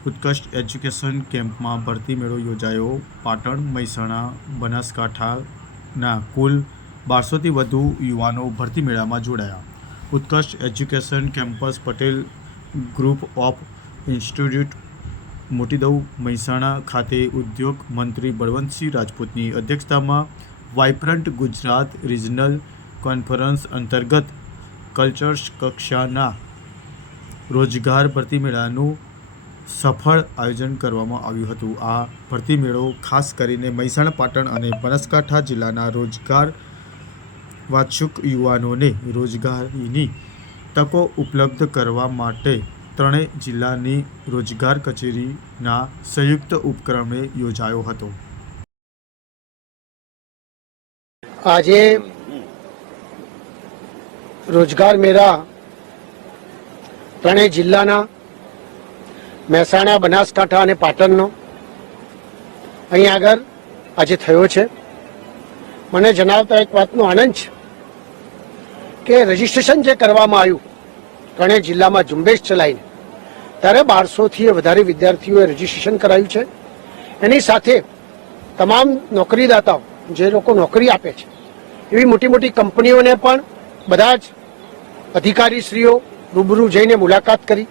ઉત્કૃષ્ટ એજ્યુકેશન કેમ્પમાં ભરતી મેળો યોજાયો. પાટણ, મહેસાણા, બનાસકાંઠાના કુલ બારસોથી વધુ યુવાનો ભરતી મેળામાં જોડાયા. ઉત્કૃષ્ટ education campus Patel group of institute Motidav Mehsana ખાતે ઉદ્યોગ મંત્રી બળવંતસિંહ રાજપૂતની અધ્યક્ષતામાં વાઇબ્રન્ટ ગુજરાત રિજનલ કોન્ફરન્સ અંતર્ગત કલ્ચર્સ કક્ષાના રોજગાર ભરતી મેળાનું સફળ આયોજન કરવામાં આવ્યું હતું. આ ભરતી મેળો ખાસ કરીને મહેસાણા, પાટણ અને બનાસકાંઠા જિલ્લાના રોજગાર વાચ્છુક યુવાનોને રોજગારીની તકો ઉપલબ્ધ કરવા માટે ત્રણેય જિલ્લાની રોજગાર કચેરીના સંયુક્ત ઉપક્રમે યોજાયો હતો. આજે રોજગાર મેળા ત્રણેય જિલ્લાના મહેસાણા, બનાસકાંઠા અને પાટણનો. અહીં આગળ આજે થયો છે. મને જણાવતા એક વાતનો આનંદ છે કે રજીસ્ટ્રેશન જે કરવામાં આવ્યું, ત્રણેય જિલ્લામાં ઝુંબેશ ચલાવીને, ત્યારે બારસોથી વધારે વિદ્યાર્થીઓએ રજીસ્ટ્રેશન કરાયું છે. એની સાથે તમામ નોકરીદાતાઓ જે લોકો નોકરી આપે છે, એવી મોટી મોટી કંપનીઓને પણ બધા જ અધિકારીશ્રીઓ રૂબરૂ જઈને મુલાકાત કરી.